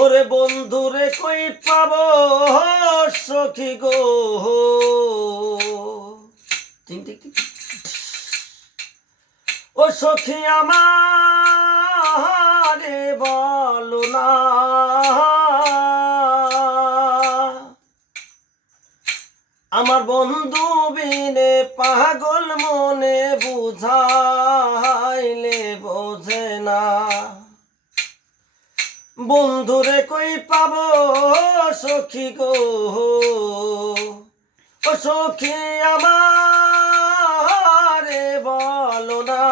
ওরে বন্ধুরে কই পাব সখী গো। ও সখী আমারে বলো না আমার বন্ধু বিনে পাগল মনে বুঝাইলে বন্ধুরে কই পাব সখী গো? ও সখী আমারে বলো না।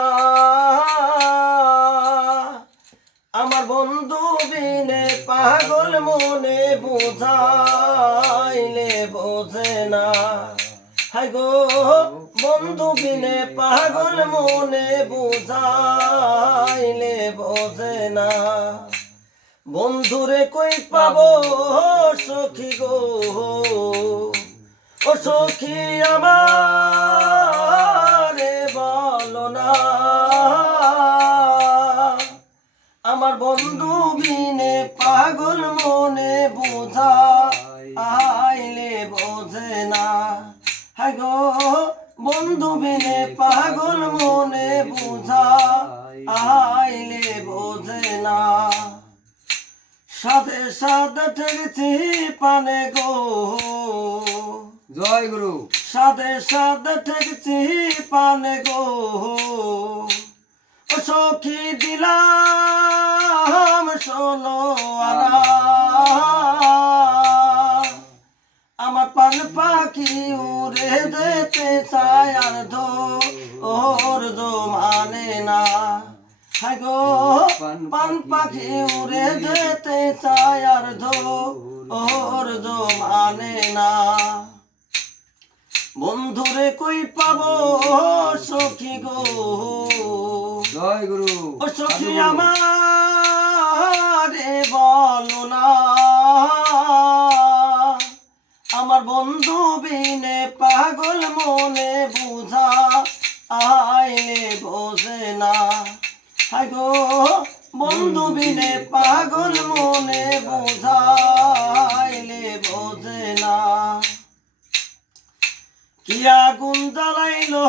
আমার বন্ধু বিনে পাগল মনে বুঝাইলে বোঝে না। হাই গো, বন্ধু বিনে পাগল মনে বুঝাইলে বোঝে না বন্ধুরে কই পাবো? সখী গো। ও সখী আমারে বলো না। আমার বন্ধু বিনে পাগল মনে বোঝা আইলে বোঝে না। হাই গো, বন্ধু বিনে পাগল মনে বোঝা আইলে বোঝে না। সাথে সাথে ঠেকেছি পানে গো। জয় গুরু। সাথে সাথে ঠেকেছি পানে গো। ও সখী দিলাম শোনো আনা গো পান পাখি উড়ে যেতে চায় আর ওর দো মানে না বন্ধুরে কই পাবো সখী গো? জয় গুরু ও সখী আমারে বলো না। আমার বন্ধু বিনে পাগল মনে বুঝা আইনে বোঝে না। হাই গো বন্ধু বিনে পাগল মনে বুঝাইলে বোঝে না। কি আগুন জ্বালাইলো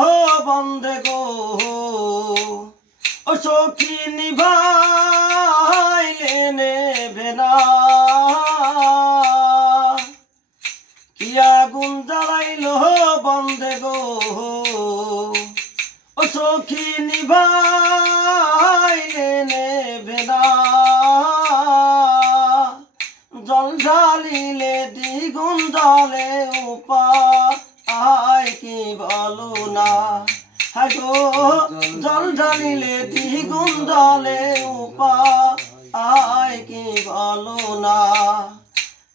বন্ধে গো? ও সখী নিভাইলে নেবে না। কি আগুন জ্বালাইলো বন্ধে গো? ও সখী নিভাইলে দ্বিগুণ জলে উপা আয় কি বলো না? হাগো জল ঢালিলে দ্বিগুণ জলে উপা আয় কি বলো না?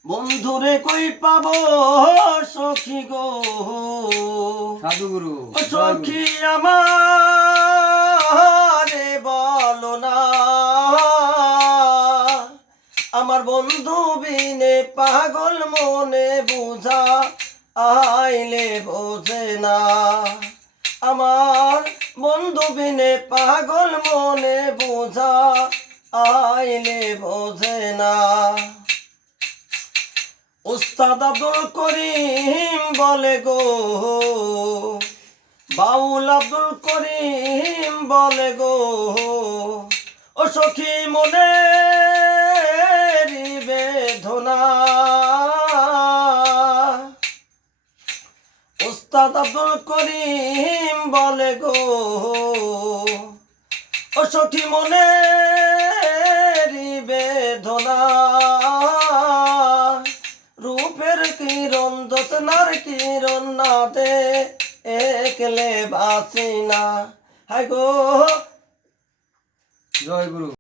বন্ধুরে কই পাবো সখী গো? সাধু গুরু ও সখী আমারে। আমার বন্ধু বিনে পাগল মনে বোঝা, আইলে বোঝে না। আমার বন্ধু বিনে পাগল মনে বোঝা, আইলে বোঝে না। উস্তাদ আব্দুল করিম বলে গো, বাউল আব্দুল করিম বলে গো, ও সখী মনে বেদনা উস্তাদ আব্দুল করিম বলে গো, ও সখী মনে বেদনা। রূপের কিরণ দোসনার কিরণ না দে, একলে বাসি না। হাই গো। জয় গুরু।